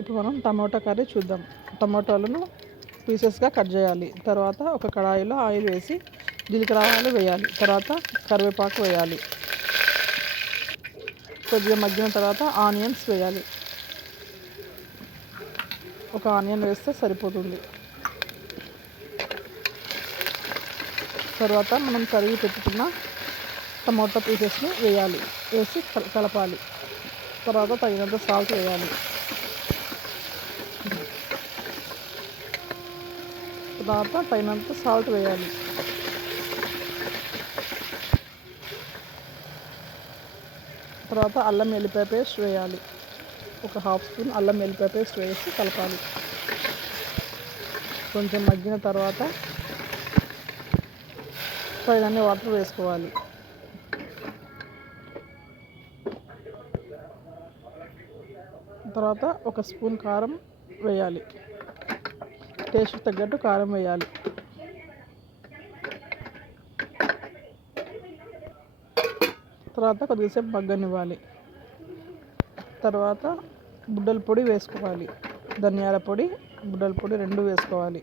ఇప్పుడు మనం టమాటా కర్రీ చూద్దాం. టమాటాలను పీసెస్గా కట్ చేయాలి. తర్వాత ఒక కడాయిలో ఆయిల్ వేసి జీలకర్ర ఆవాలు వేయాలి. తర్వాత కరివేపాకు వేయాలి. కొద్దిగా మగ్గిన తర్వాత ఆనియన్స్ వేయాలి. ఒక ఆనియన్ వేస్తే సరిపోతుంది. తర్వాత మనం కరిగి పెట్టుకున్న టమాటా పీసెస్ని వేయాలి. వేసి కలపాలి. తర్వాత తగినంత సాల్ట్ వేయాలి. తర్వాత తగినంత సాల్ట్ వేయాలి. తర్వాత అల్లం వెల్లిపాయ పేస్ట్ వేయాలి. ఒక హాఫ్ స్పూన్ అల్లం వెల్లిపాయ పేస్ట్ వేసి కలపాలి. కొంచెం మగ్గిన తర్వాత తగినన్ని వాటర్ వేసుకోవాలి. తర్వాత ఒక స్పూన్ కారం వేయాలి. టేస్ట్కి తగ్గట్టు కారం వేయాలి. తర్వాత కొద్దిసేపు మగ్గనివ్వాలి. తర్వాత బుడ్డల పొడి వేసుకోవాలి. ధనియాల పొడి, బుడ్డల పొడి 2 వేసుకోవాలి.